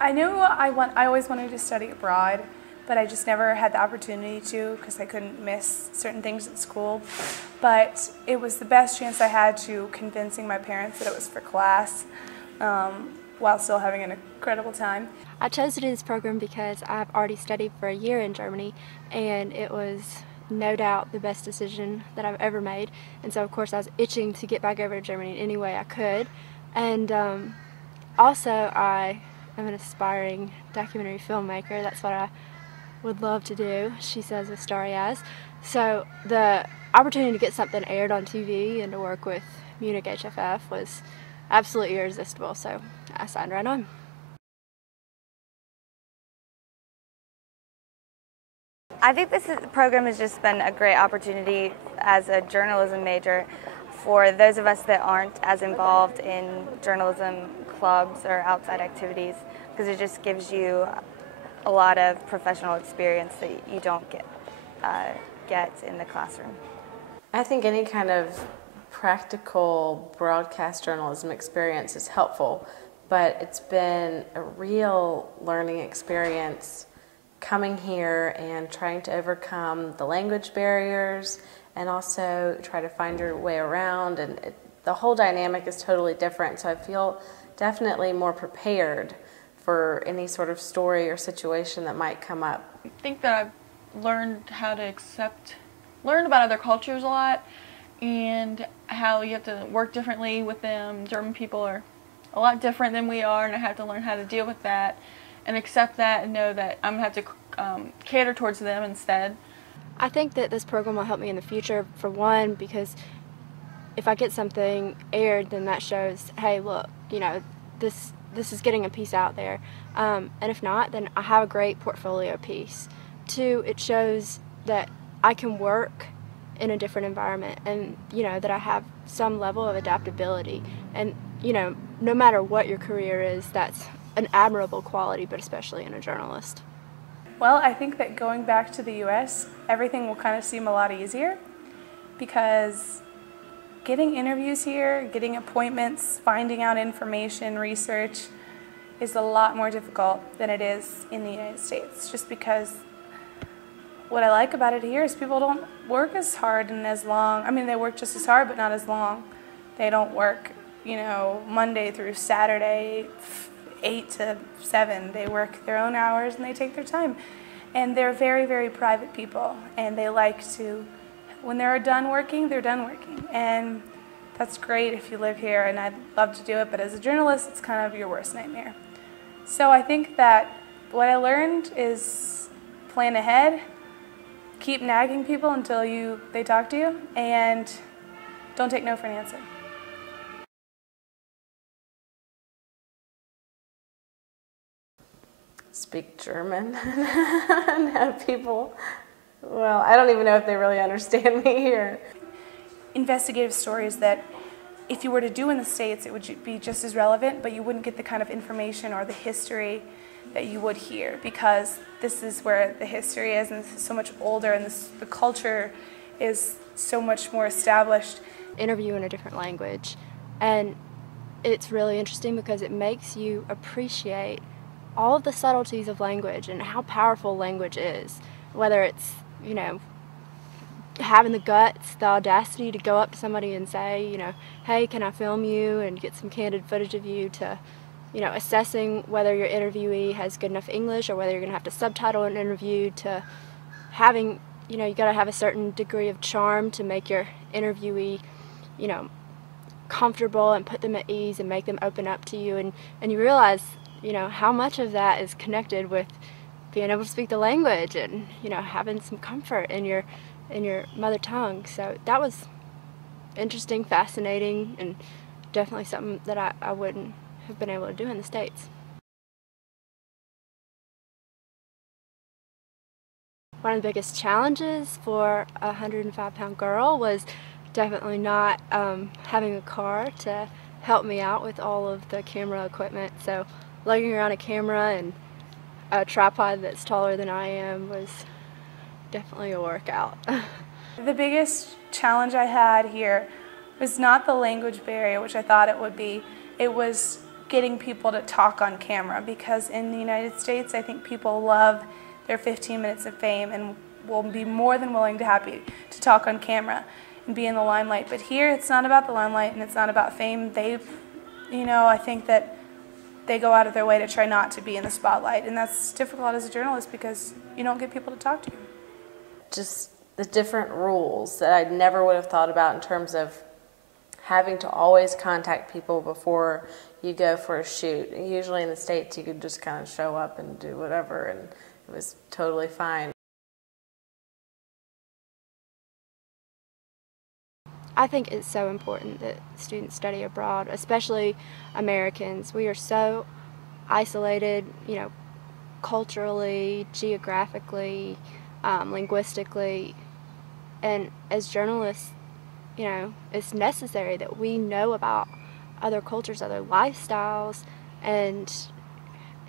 I knew I always wanted to study abroad, but I just never had the opportunity to because I couldn't miss certain things at school. But it was the best chance I had to convincing my parents that it was for class while still having an incredible time. I chose to do this program because I've already studied for a year in Germany, and it was no doubt the best decision that I've ever made. And so of course I was itching to get back over to Germany in any way I could. And also I am an aspiring documentary filmmaker. That's what I would love to do, she says with starry eyes. So the opportunity to get something aired on TV and to work with Munich HFF was absolutely irresistible, so I signed right on. I think this program has just been a great opportunity as a journalism major for those of us that aren't as involved in journalism clubs or outside activities, because it just gives you a lot of professional experience that you don't get in the classroom. I think any kind of practical broadcast journalism experience is helpful, but it's been a real learning experience coming here and trying to overcome the language barriers and also try to find your way around, and the whole dynamic is totally different, so I feel definitely more prepared for any sort of story or situation that might come up. I think that I've learned how to learn about other cultures a lot and how you have to work differently with them. German people are a lot different than we are, and I have to learn how to deal with that and accept that and know that I'm going to have to cater towards them instead. I think that this program will help me in the future, for one, because if I get something aired, then that shows, hey, look, you know, this is getting a piece out there. And if not, then I have a great portfolio piece. Two, it shows that I can work in a different environment and, you know, that I have some level of adaptability. And, you know, no matter what your career is, that's an admirable quality, but especially in a journalist. Well, I think that going back to the U.S., everything will kind of seem a lot easier because getting interviews here, getting appointments, finding out information, research is a lot more difficult than it is in the United States, just because what I like about it here is people don't work as hard and as long. I mean, they work just as hard, but not as long. They don't work, you know, Monday through Saturday, 8 to 7. They work their own hours and they take their time. And they're very, very private people, and they like to, when they're done working, they're done working. And that's great if you live here, and I'd love to do it, but as a journalist, it's kind of your worst nightmare. So I think that what I learned is plan ahead, keep nagging people until they talk to you, and don't take no for an answer. Speak German and have people, well, I don't even know if they really understand me here. Investigative stories that if you were to do in the States, it would be just as relevant, but you wouldn't get the kind of information or the history that you would here, because this is where the history is, and this is so much older, and the culture is so much more established. Interview in a different language, and it's really interesting because it makes you appreciate all of the subtleties of language and how powerful language is, whether it's, you know, having the guts, the audacity to go up to somebody and say, you know, hey, can I film you, and get some candid footage of you, to, you know, assessing whether your interviewee has good enough English or whether you're going to have to subtitle an interview, to having, you know, you got to have a certain degree of charm to make your interviewee, you know, comfortable and put them at ease and make them open up to you, and you realize, you know, how much of that is connected with being able to speak the language and, you know, having some comfort in your mother tongue. So that was interesting, fascinating, and definitely something that I wouldn't have been able to do in the States. One of the biggest challenges for a 105-pound girl was definitely not having a car to help me out with all of the camera equipment. So lugging around a camera and a tripod that's taller than I am was definitely a workout. The biggest challenge I had here was not the language barrier, which I thought it would be. It was getting people to talk on camera, because in the United States, I think people love their 15 minutes of fame and will be more than willing to happy to talk on camera and be in the limelight. But here, it's not about the limelight and it's not about fame. I think that they go out of their way to try not to be in the spotlight, and that's difficult as a journalist because you don't get people to talk to you. Just the different rules that I never would have thought about in terms of having to always contact people before you go for a shoot. Usually in the States you could just kind of show up and do whatever, and it was totally fine. I think it's so important that students study abroad, especially Americans. We are so isolated, culturally, geographically, linguistically, and as journalists, it's necessary that we know about other cultures, other lifestyles, and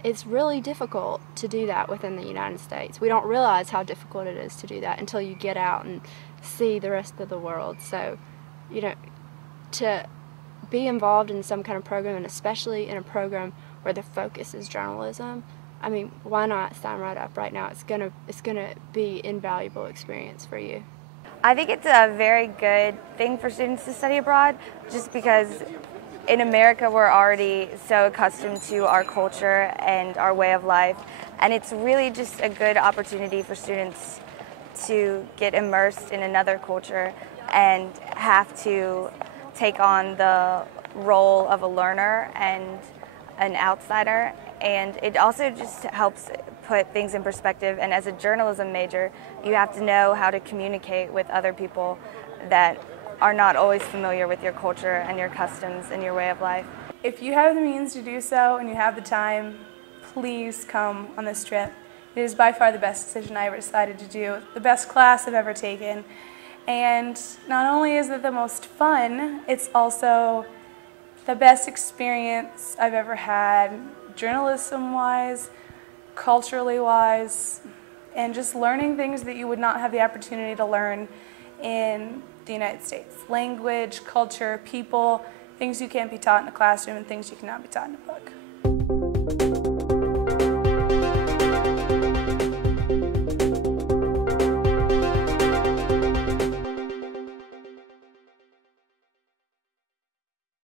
it's really difficult to do that within the United States. We don't realize how difficult it is to do that until you get out and see the rest of the world. So, to be involved in some kind of program, and especially in a program where the focus is journalism, I mean, why not sign right up right now? It's gonna be invaluable experience for you. I think it's a very good thing for students to study abroad, just because in America we're already so accustomed to our culture and our way of life, and it's really just a good opportunity for students to get immersed in another culture and have to take on the role of a learner and an outsider. And it also just helps put things in perspective. And as a journalism major, you have to know how to communicate with other people that are not always familiar with your culture and your customs and your way of life. If you have the means to do so and you have the time, please come on this trip. It is by far the best decision I ever decided to do, the best class I've ever taken. And not only is it the most fun, it's also the best experience I've ever had, journalism-wise, culturally-wise, and just learning things that you would not have the opportunity to learn in the United States. Language, culture, people, things you can't be taught in a classroom and things you cannot be taught in a book.